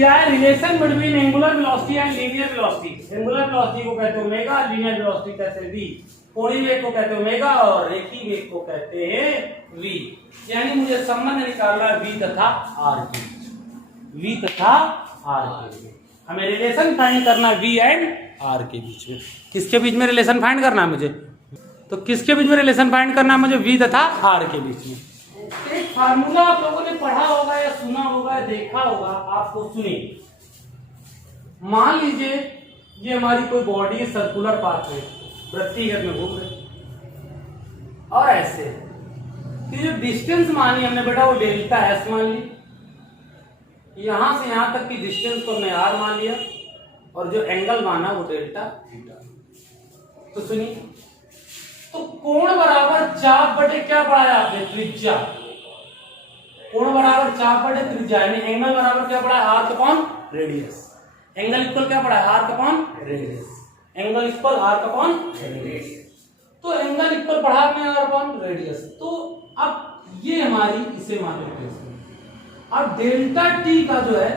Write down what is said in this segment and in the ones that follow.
क्या है relation between angular velocity and linear velocity. Angular velocity को कहते हैं ओमेगा, लीनियर वेलोसिटी कहते हैं वी, कोणीय वेग को कहते हैं ओमेगा और रेखीय वेग को कहते हैं वी। यानी मुझे संबंध निकालना है वी तथा आर के बीच, वी तथा आर के बीच हमें रिलेशन फाइंड करना है वी एंड आर के बीच में। किसके बीच में रिलेशन फाइंड करना है मुझे? तो किसके बीच में रिलेशन फाइंड करना है मुझे? वी तथा आर के बीच में। एक फार्मूला आप लोगों ने पढ़ा होगा या सुना होगा या देखा होगा, आपको सुनिए। मान लीजिए ये हमारी कोई बॉडी है, सर्कुलर पाथ है, वृत्तिगत में घूम रही और ऐसे ये जो डिस्टेंस मानी हमने बेटा वो डेल्टा एस मान ली। यहां से यहां तक की डिस्टेंस को हमने आर मान लिया और जो एंगल माना वो डेल्टा थीटा। तो सुनिए, तो कोण बराबर चाप बटे क्या पढ़ाया आपने? त्रिज्या। कोण बराबर चाप बटे त्रिज्या, यानी एंगल बराबर क्या पढ़ा है? Arc upon radius. Angle equal क्या पढ़ा है? Arc upon radius. Angle equal arc upon radius. तो एंगल इक्वल पढ़ा हमने आर्क अपॉन रेडियस। तो अब ये हमारी इसे मान लेते हैं। अब डेल्टा टी का जो है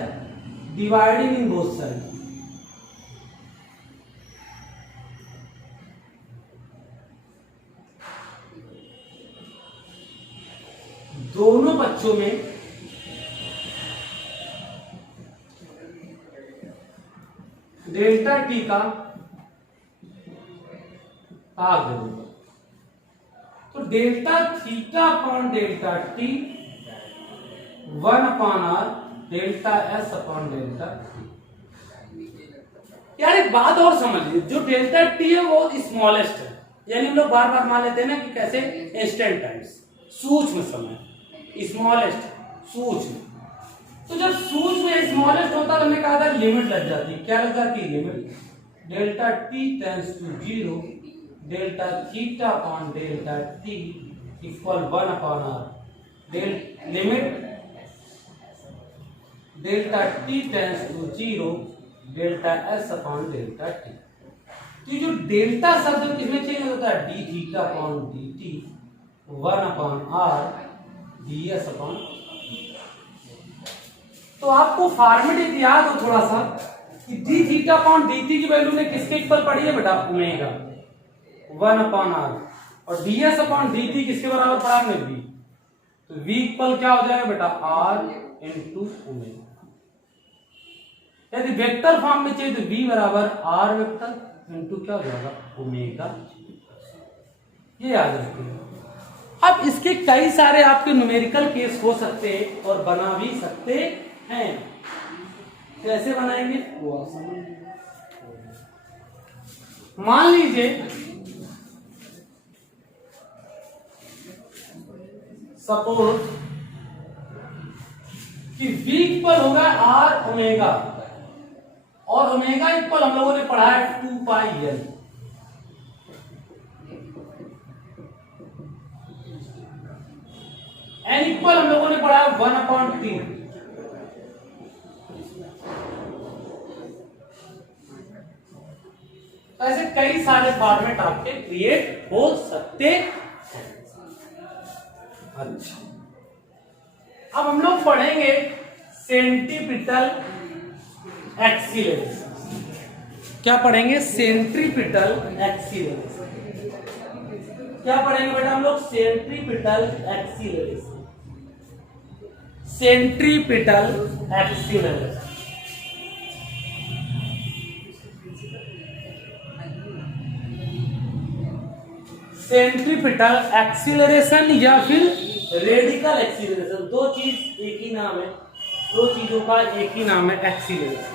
डिवाइडिंग इन बोथ साइड, दोनों पक्षों में डेल्टा टी का भाग दे दूंगा। तो delta theta upon delta T 1 upon R delta s upon delta T. यार एक बात और समझ लीजिए, जो डेल्टा टी है वो स्मॉलेस्ट है, यानी हम लोग बार बार मान लेते हैं ना कि कैसे इंस्टेंट टाइम्स, सूक्ष्म समय, स्मॉलेस्ट, सूक्ष्म। तो जब सूक्ष्म स्मॉलेस्ट होता तो हमने कहा था लिमिट लग जाती। क्या लग जाती? Limit. Delta t tends to 0, delta theta upon delta t equal 1 upon r limit delta t tends to 0, delta s upon delta t. तो जो डेल्टा शब्द किसमें चेंज होता है? D theta upon D t 1 upon r d s upon. तो आपको format याद हो थोड़ा सा कि डी थीटा अपॉन डी टी की वैल्यू ने किसके इक्वल पड़ी है बेटा? ओमेगा 1 अपॉन आर, और D s upon D T किसके बराबर पड़ा हमने? वी। तो वी इक्वल क्या हो जाएगा बेटा? R into omega. यदि वेक्टर फॉर्म में चाहिए तो वी बराबर आर वेक्टर इंटू क्या हो जाएगा? ओमेगा। ये याद रखिए। अब इसके कई सारे आपके न्यूमेरिकल केस हो सकते हैं और बना भी सकते हैं। कैसे बनाएंगे वो आसान। मान लीजिए सपोज कि V इक्वल होगा आर ओमेगा, और ओमेगा इक्वल हम लोगों ने पढ़ा है 2 पाई एल। एन इक्वल हम लोगों ने पढ़ा है 1 अपॉन टी। ऐसे कई सारे फॉर्मेट आपके क्रिएट हो सकते हैं। अच्छा, अब हम लोग पढ़ेंगे सेंट्रीपिटल एक्सीलरेशन। क्या पढ़ेंगे? Centripetal acceleration. क्या पढ़ेंगे बेटा हम लोग? Centripetal acceleration. Centripetal acceleration. Centripetal acceleration या फिर रेडिकल एक्सीलरेशन, दो चीज एक ही नाम है, दो चीजों का एक ही नाम है एक्सीलरेशन।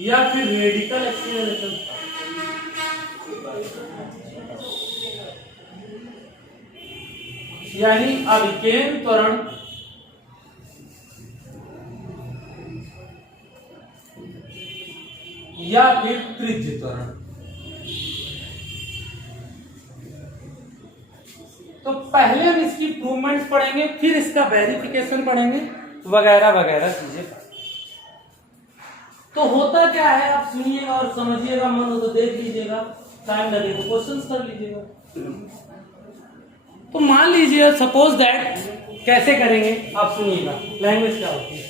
या फिर रेडिकल एक्सीलरेशन। यानी अभिकेंद्र त्वरण या फिर त्रिज्य त्वरण। तो पहले हम इसकी प्रूवमेंट्स पढ़ेंगे, फिर इसका वेरिफिकेशन पढ़ेंगे, वगैरह वगैरह चीजें। तो होता क्या है आप सुनिएगा और समझिएगा, मन हो तो देख लीजिएगा, टाइम लगेगा क्वेश्चंस कर लीजिएगा। तो मान लीजिए सपोज दैट, कैसे करेंगे आप सुनिएगा, लैंग्वेज क्या होती है।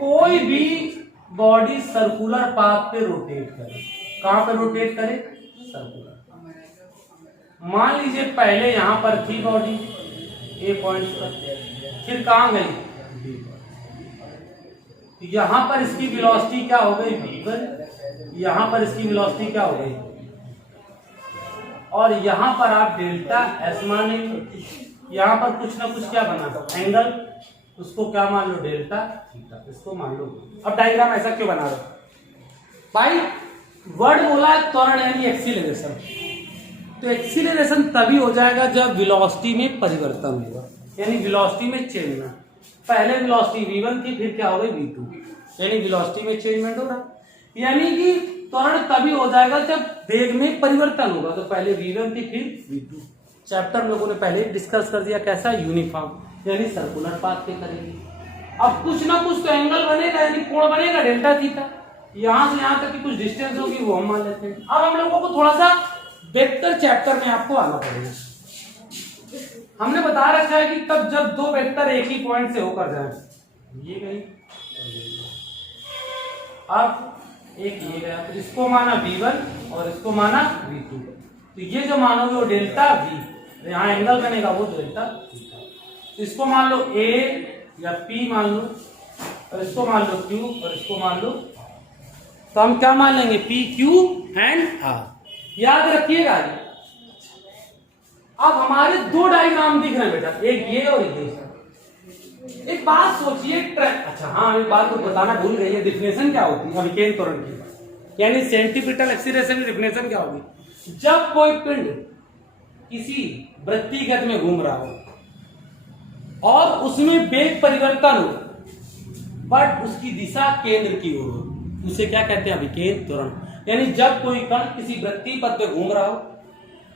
कोई भी बॉडी सर्कुलर पाथ पे रोटेट करे, कहां पे रोटेट करे, सर्कुलर। मान लीजिए पहले यहां पर थी बॉडी ए पॉइंट पर, फिर कहां गई बी पर, यहां पर इसकी वेलोसिटी क्या हो गई v1, यहां पर इसकी वेलोसिटी क्या हो गई, और यहां पर आप डेल्टा एस मानेंगे। यहां पर कुछ ना कुछ क्या बना एंगल, उसको क्या मान लो डेल्टा थीटा, इसको मान लो। अब डायग्राम ऐसा क्यों बना रहे भाई, वर्ड बोला है त्वरण यानी एक्सीलरेशन। तो एक्सीलरेशन तभी हो जाएगा जब वेलोसिटी में परिवर्तन होगा, यानी वेलोसिटी में चेंज ना। पहले वेलोसिटी v1 थी, फिर क्या हो गई v2, यानी वेलोसिटी में चेंजमेंट हो रहा। यानी कि त्वरण तभी हो जाएगा जब वेग में परिवर्तन होगा। तो पहले v1 थी, फिर v2। चैप्टर में लोगों ने पहले डिस्कस कर दिया, कैसा यूनिफॉर्म यानी सर्कुलर पाथ पे करेंगे। अब कुछ ना कुछ तो एंगल बनेगा, यानी कोण बनेगा डेल्टा थीटा, यहां से यहां तक की कुछ डिस्टेंस होगी, वो हम मान लेते हैं। अब हम लोगों को थोड़ा सा वेक्टर चैप्टर में आपको आना पड़ेगा। हमने बता रखा है कि तब जब दो वेक्टर एक ही पॉइंट से होकर जाए, ये गई अब एक ये गया, तो इसको माना v1 और इसको माना v2। तो ये जो मानोगे वो डेल्टा v, यहाँ एंगल बनेगा वो डेल्टा थीटा। तो इसको मान लो a या p मान लो, और इसको मान लो q और इसको मान लो, तो हम क्या मान लेंगे p q एंड r, याद रखिएगा। अब हमारे दो डायग्राम दिख रहे हैं बेटा, एक ये और ये। एक बात सोचिए, अच्छा हाँ एक बात तो बताना भूल गई है, डिफिनेशन क्या होती है अभिकेंद्र त्वरण की, यानी सेंटीपिटल एक्सीलरेशन की डिफिनेशन क्या होगी। जब कोई पिंड किसी वृत्तिगत में घूम रहा हो और उसमें वेग परिवर्तन हो, बट उसकी दिशा केंद्र की ओर हो, उसे क्या कहते हैं अभिकेंद्र त्वरण। यानी जब कोई कण किसी वृत्तीय पथ पे घूम रहा हो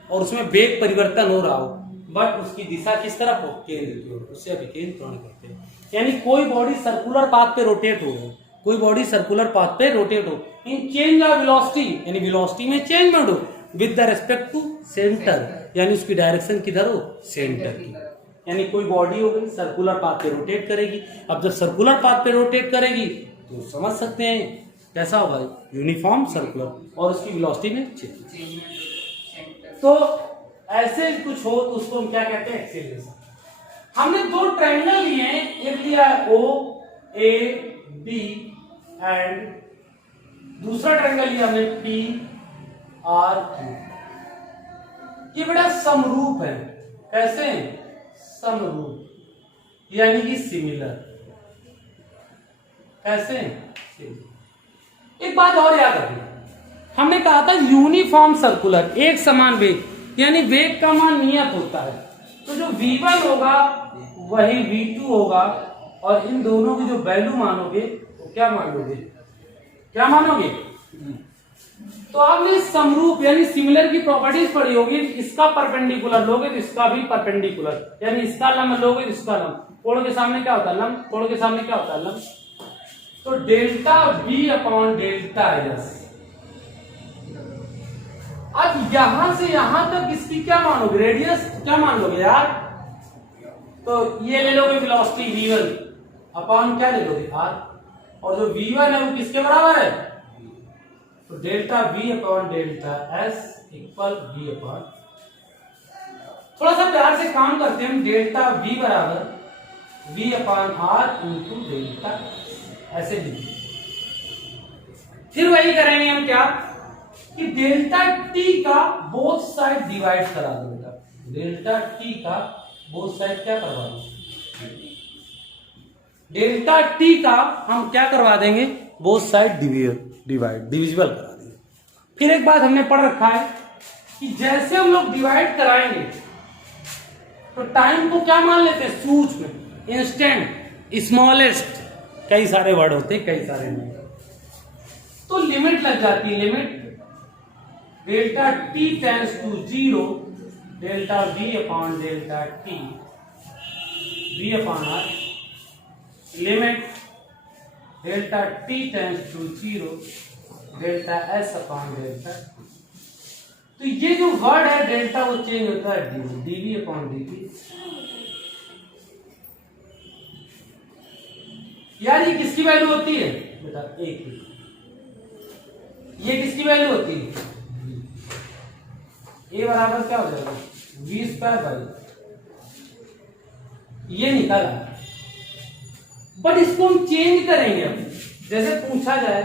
और उसमें वेग परिवर्तन हो रहा हो, बट उसकी दिशा किस तरफ हो, केंद्र की ओर, उसे अभिकेंद्र त्वरण कहते हैं। यानी कोई बॉडी सर्कुलर पाथ पे रोटेट हो, कोई बॉडी सर्कुलर पाथ पे रोटेट हो इन चेंज ऑफ वेलोसिटी, यानी वेलोसिटी में चेंजमेंट हो with the respect to centre, यानी उसकी डायरेक्शन किधर हो, सेंटर की। यानी कोई बॉडी हो गई सर्कुलर पाथ पे रोटेट करेगी। अब जब सर्कुलर पाथ पे रोटेट करेगी तो समझ सकते हैं कैसा होगा, यूनिफॉर्म सर्कुलर, और उसकी वेलोसिटी में चेंज। तो ऐसे कुछ हो तो उसको हम क्या कहते हैं, एक्सीलरेशन। हमने दो ट्रायंगल लिए हैं, एक लिया है ओ ए बी एंड दूसरा ट्रायंगल लिया हमने पी आर क्यू। ये बड़ा समरूप है, कैसे समरूप, यानी कि सिमिलर। कैसे, एक बात और याद रखना, हमने कहा था यूनिफॉर्म सर्कुलर, एक समान वेग, यानी वेग का मान नियत होता है। तो जो v1 होगा वही v2 होगा, और इन दोनों की जो वैल्यू मानोगे तो क्या मानोगे, क्या मानोगे। तो आपने समरूप यानी सिमिलर की प्रॉपर्टीज पढ़ी होगी, इसका परपेंडिकुलर लोगे तो इसका भी परपेंडिकुलर, यानी इसका लंब लोगे तो इसका लंब। कोण के सामने क्या होता है, लंब, कोण के सामने क्या होता है, लंब। तो delta v upon delta S. अब यहां से यहां तक इसकी क्या मानोगे, रेडियस क्या मान लोगे यार। तो ये ले लोगे वेलोसिटी v1 अपॉन क्या ले लोगे r, और जो v1 है वो किसके बराबर है, तो delta v upon delta s equal v upon. थोड़ा सा प्यार से काम करते हैं हम, डेल्टा v बराबर v upon r into delta, ऐसे लिखिए। फिर वही करेंगे हम क्या कि डेल्टा t का बोथ साइड डिवाइड करा दो बेटा, डेल्टा t का बोथ साइड क्या करवा दो, डेल्टा t का हम क्या करवा देंगे, बोथ साइड डिविजिबल करा देंगे। फिर एक बात हमने पढ़ रखा है कि जैसे हम लोग डिवाइड कराएंगे तो टाइम को क्या मान लेते हैं, सूक्ष्म, इंस्टेंट, स्मॉलेस्ट, कई सारे वर्ड होते हैं, कई सारे नहीं, तो लिमिट लग जाती है, limit delta t tends to 0, delta v upon delta t v upon r, limit delta t tends to 0, delta s upon delta t। तो तो ये जो वर्ड है डेल्टा वो चेंज होता है डीवी, डीवी अपॉन डीटी। यार ये किसकी वैल्यू होती है बेटा? एक की। ये किसकी वैल्यू होती है? ए बराबर क्या हो जाएगा? वी स्क्वायर बाई, ये निकाला। बट इसको हम चेंज करेंगे अब। जैसे पूछा जाए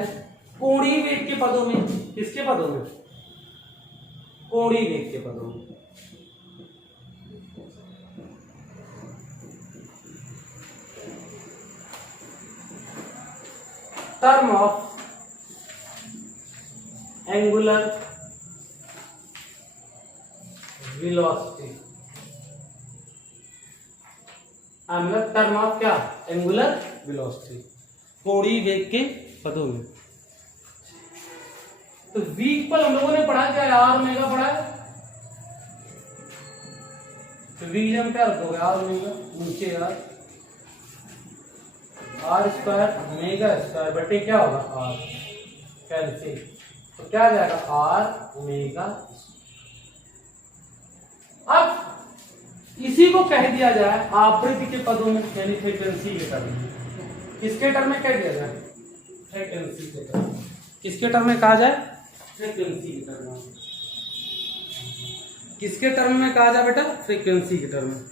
कोणीय वेग के पदों में, किसके पदों में? कोणीय वेग के पदों में। टर्म ऑफ एंगुलर वेलोसिटी, मतलब टर्म ऑफ क्या? एंगुलर वेलोसिटी, कोणीय वेग के पदों में। तो v इक्वल हम लोगों ने पढ़ा क्या है? आर ओमेगा पढ़ा है। तो v हम क्या रखोगे? आर ओमेगा, नीचे आर स्क्वायर ओमेगा स्क्वायर बटे क्या होगा? आर कैंसिल, तो क्या आ जाएगा? R omega. अब इसी को कह दिया जाए आवृत्ति के पदों में, यानी फ्रीक्वेंसी के टर्म में। किसके टर्म में कह दिया जाए? फ्रीक्वेंसी के टर्म। किसके टर्म में कहा जाए? फ्रीक्वेंसी के टर्म में। किसके टर्म में कहा जाए बेटा? फ्रीक्वेंसी के टर्म में।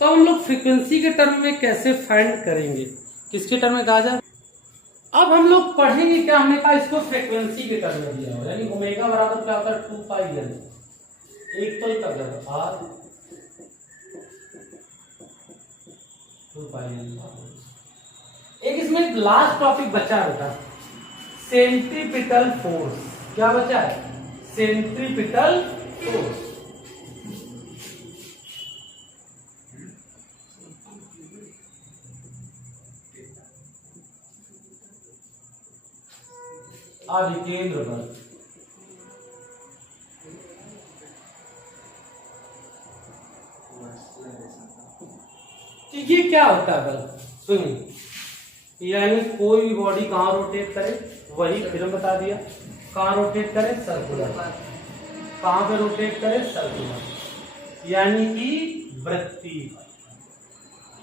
तो हम लोग फ्रीक्वेंसी के टर्म में कैसे फाइंड करेंगे? किसके टर्म में कहा जाए? अब हम लोग पढ़ेंगे क्या? हमने कहा इसको फ्रीक्वेंसी के टर्म में दिया हो, यानी ओमेगा बराबर क्या होता है? 2 पाई एल। एक तो कर जाएगा आर 2 पाई एल। एक इसमें एक लास्ट टॉपिक बचा है बेटा, सेंट्रीपिटल फोर्स। क्या बचा है? Centripetal force. अभिकेंद्र बल। तो ये क्या होता है बल? सुनिए, यानी कोई भी बॉडी कहां रोटेट करे, वही फिर बता दिया। कहां रोटेट करे? सर्कुलर। कहां पे रोटेट करे? सर्कुलर, यानी कि वृत्ति।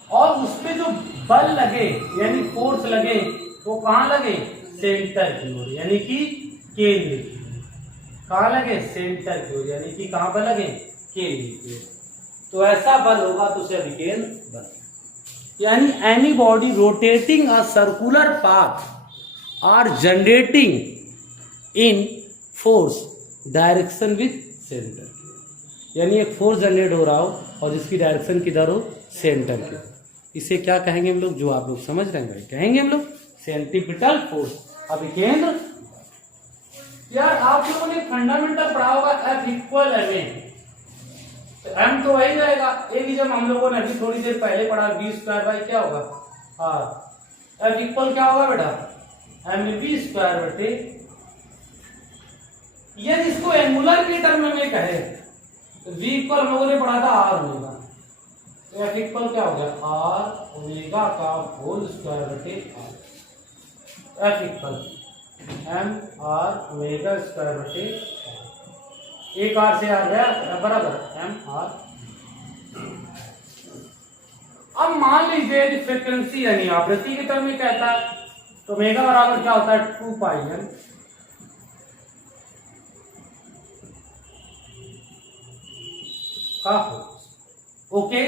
और उसपे जो बल लगे यानी फोर्स लगे वो कहां लगे? सेंटर की ओर, यानी कि केंद्र की। कहां लगे? सेंटर की ओर, यानी कि कहां पर लगे? केंद्र की ओर। तो ऐसा बल होगा तो उसे अभिकेंद्र बल। यानी any body rotating a circular path are generating in force direction with centre, यानी एक फोर्स जनरेट हो रहा हो और जिसकी डायरेक्शन किधर हो? सेंटर की। इसे क्या कहेंगे हम लोग? जो आप लोग समझ रहे हैं कहेंगे हम लोग सेंट्रीपिटल फोर्स, अभिकेंद्र। यार आप लोगों ने फंडामेंटल पढ़ा होगा F इक्वल एम। तो m तो वही रहेगा। एक ही जब हम लोगों ने अभी थोड़ी देर पहले पढ़ा v स्क्वायर बाई क्या होगा? r। F इक्वल क्या होगा बेटा? mv स्क्वायर बटे, यदि इसको एंगुलर के टर्म में कहे तो v इक्वल हम लोगों ने पढ़ा था r ओमेगा। तो F इक्वल क्या हो गया? r ओमेगा का होल स्क्वायर बटे r। F equal m r omega square बटे, एक आर से आ गया बराबर एम आर। अब मान लीजिए फ्रीक्वेंसी यानी आवृत्ति के टर्म में कहता है तो ओमेगा बराबर क्या होता है? 2 पाई एल। ओके,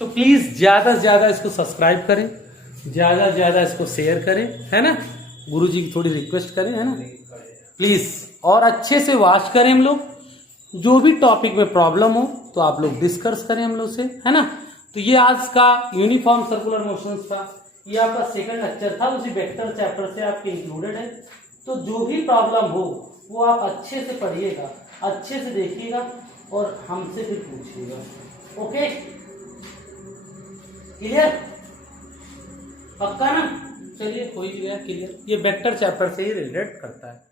तो प्लीज ज्यादा से ज्यादा इसको सब्सक्राइब करें, ज्यादा से ज्यादा इसको शेयर करें, है ना? गुरुजी की थोड़ी रिक्वेस्ट करें, है ना प्लीज। और अच्छे से वॉच करें हम लोग। जो भी टॉपिक में प्रॉब्लम हो तो आप लोग डिस्कस करें हम लोग से, है ना? तो ये आज का यूनिफॉर्म सर्कुलर मोशंस का ये आपका सेकंड लेक्चर था, उसी वेक्टर चैप्टर से आपके इंक्लूडेड है। तो जो भी प्रॉब्लम हो वो आप अच्छे से पढ़िएगा, अच्छे से देखिएगा और हमसे फिर पूछिएगा। Okay, clear? पक्का ना? चलिए हो ही गया क्लियर। ये वेक्टर चैप्टर से ही रिलेट करता है।